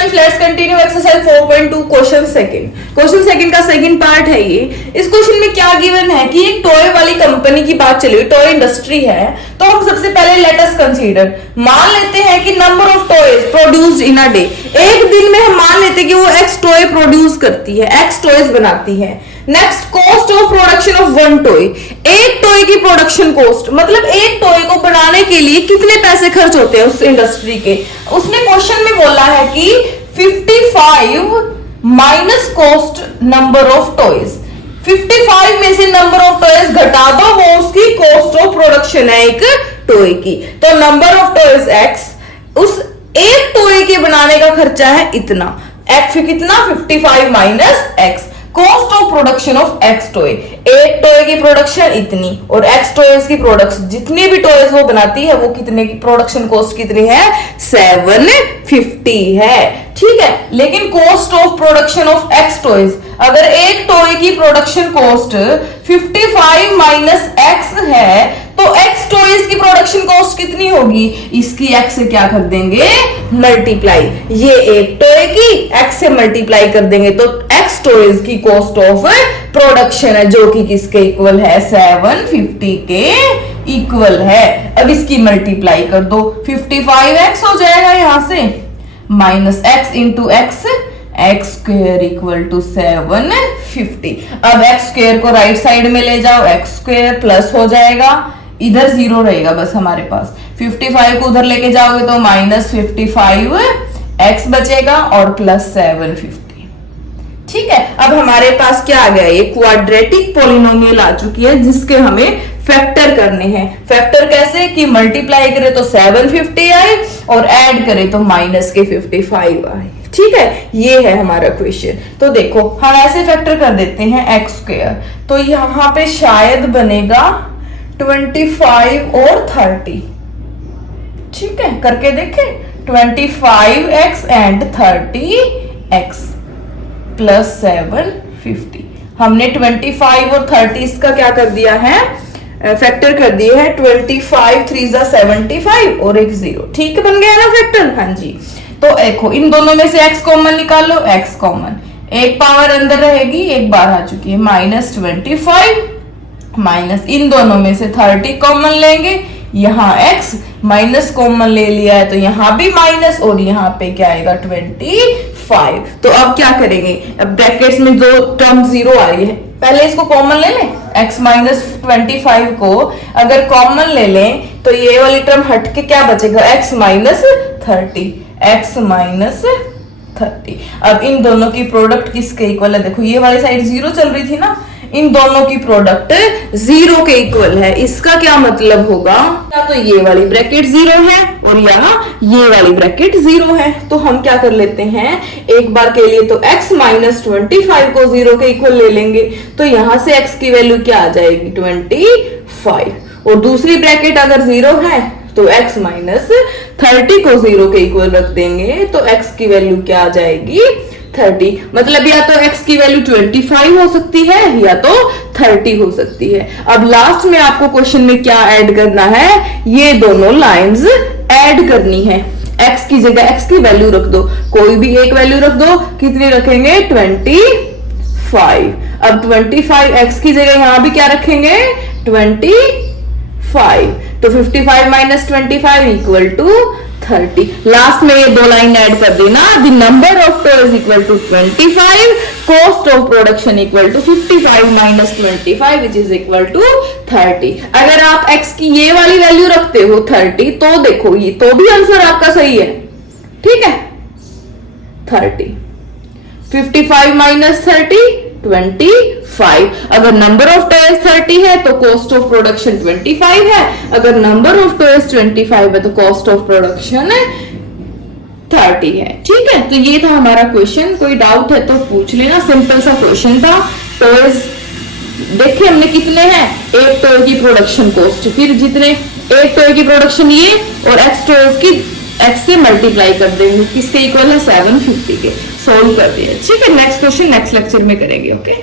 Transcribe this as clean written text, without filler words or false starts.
Students, let's continue exercise 4.2 question second. Question second का second part है ये। इस क्वेश्चन में क्या गिवन है कि एक टॉय वाली कंपनी की बात चली, टॉय इंडस्ट्री है। तो हम सबसे पहले लेट अस कंसीडर, मान लेते हैं कि number of toys produced in a day, एक दिन में हम मान लेते हैं कि वो एक्स टॉय प्रोड्यूस करती है, एक्स टॉयज बनाती है। Next, cost of production of one toy, एक टॉय की प्रोडक्शन कॉस्ट, मतलब एक टॉय को बनाने के लिए कितने पैसे खर्च होते हैं उस इंडस्ट्री के। उसने क्वेश्चन में बोला है कि 55 minus cost number of toys, 55 में से नंबर ऑफ टॉयज घटा दो, वो उसकी कॉस्ट ऑफ प्रोडक्शन है एक टॉय की। तो नंबर ऑफ टॉयज एक्स, उस एक टॉय के बनाने का खर्चा है इतना, एक्स कितना 55 minus x, cost of production of x toy, एक टॉय की प्रोडक्शन इतनी और एक्स टॉयज की प्रोडक्शन, जितनी भी टॉयज वो बनाती है वो कितने की प्रोडक्शन कॉस्ट कितनी है 750 है, ठीक है। लेकिन cost of production of x toys, अगर एक टॉय की प्रोडक्शन कॉस्ट 55 माइनस एक्स है तो एक्स टॉयज की प्रोडक्शन कॉस्ट कितनी होगी, इसकी एक्स से क्या कर देंगे मल्टीप्लाई, ये एक टॉय की एक्स से मल्टीप्लाई कर देंगे तो एक्स टॉयज की कॉस्ट ऑफ प्रोडक्शन है जो कि किसके इक्वल है 750 के इक्वल है। अब इसकी मल्टीप्लाई कर दो, 55x हो जाएगा यहां से minus x into x, x square equal to 750। अब एक्स स्क्वेयर को राइट साइड में ले जाओ, एक्स स्क्वेयर प्लस हो जाएगा, इधर जीरो रहेगा बस हमारे पास, 55 को उधर लेके जाओगे तो माइनस 55x बचेगा और प्लस 750, ठीक है। अब हमारे पास क्या आ गया, ये क्वाड्रेटिक पॉलिनोमियल आ चुकी है जिसके हमें फैक्टर करने हैं। फैक्टर कैसे कि मल्टीप्लाई करे तो 750 आए और ऐड करे तो माइनस के 55 आए, ठीक है। ये है हमारा क्वेश्चन। तो देखो हम ऐसे फैक्टर कर देते हैं एक्स स्क्वायर, तो यहां पे शायद बनेगा 25 और 30, ठीक है। करके देखें, 25x एंड 30x प्लस 750। हमने 25 और 30 का क्या कर दिया है, फैक्टर कर दिए है, 25 3 75 और एक 0, ठीक है, बन गया ना फैक्टर, हाँ जी। तो देखो इन दोनों में से x कॉमन निकाल लो, x कॉमन, एक पावर अंदर रहेगी, एक बाहर आ चुकी है, माइनस 25 माइनस इन दोनों में से 30 कॉमन लेंगे, यहाँ x माइनस कॉमन ले लिया है तो यहाँ भी माइनस और यहाँ पे क्या आएगा 25। तो अब क्या करेंगे, अब ब्रैकेट्स में जो टर्म 0 आ रही है पहले इसको कॉमन ले लें, x माइनस 25 को अगर कॉमन ले लें तो ये वाली टर्म हट के क्या बचेगा x माइनस 30, x माइनस 30। अब इन दोनों की प्रोडक्ट किसके इक्वल है, देखो ये वाली साइड 0 चल रही थी ना, इन दोनों की प्रोडक्ट 0 के इक्वल है। इसका क्या मतलब होगा, या तो ये वाली ब्रैकेट 0 है और यहाँ ये वाली ब्रैकेट 0 है। तो हम क्या कर लेते हैं, एक बार के लिए तो x माइनस 25 को 0 के इक्वल ले लेंगे, तो यहां से x की वैल्यू क्या आ जाएगी 25, और दूसरी ब्रैकेट अगर 0 है तो x माइनस 30 को 0 के इक्वल रख देंगे तो x की वैल्यू क्या आ जाएगी 30। मतलब या तो x की वैल्यू 25 हो सकती है या तो 30 हो सकती है। अब लास्ट में आपको क्वेश्चन में क्या ऐड करना है, ये दोनों लाइंस ऐड करनी है। x की जगह x की वैल्यू रख दो, कोई भी एक वैल्यू रख दो, कितनी रखेंगे 25। अब 25 x की जगह यहां भी क्या रखेंगे 25, तो 55 माइनस 25 इक्वल टू 30। लास्ट में ये दो लाइन ऐड कर देना, the number of toys equal to 25, cost of production equal to 55 minus 25 which is equal to 30। अगर आप x की ये वाली वैल्यू रखते हो 30 तो देखो ये तो भी आंसर आपका सही है, ठीक है 30, 55 माइनस 30 25। अगर नंबर ऑफ टॉयज 30 है तो कॉस्ट ऑफ प्रोडक्शन 25 है, अगर नंबर ऑफ टॉयज 25 है तो कॉस्ट ऑफ प्रोडक्शन 30 है, ठीक है। तो ये था हमारा क्वेश्चन, कोई डाउट है तो पूछ लेना, सिंपल सा क्वेश्चन था। टॉयज देखिए हमने कितने हैं, एक टॉय की प्रोडक्शन कॉस्ट, फिर जितने एक टॉय की प्रोडक्शन ये और एक्स टॉयज की x से मल्टीप्लाई कर देंगे, किसके इक्वल है 750 के, सोल्व कर दिया, ठीक है। नेक्स्ट क्वेश्चन नेक्स्ट लेक्चर में करेंगे, ओके।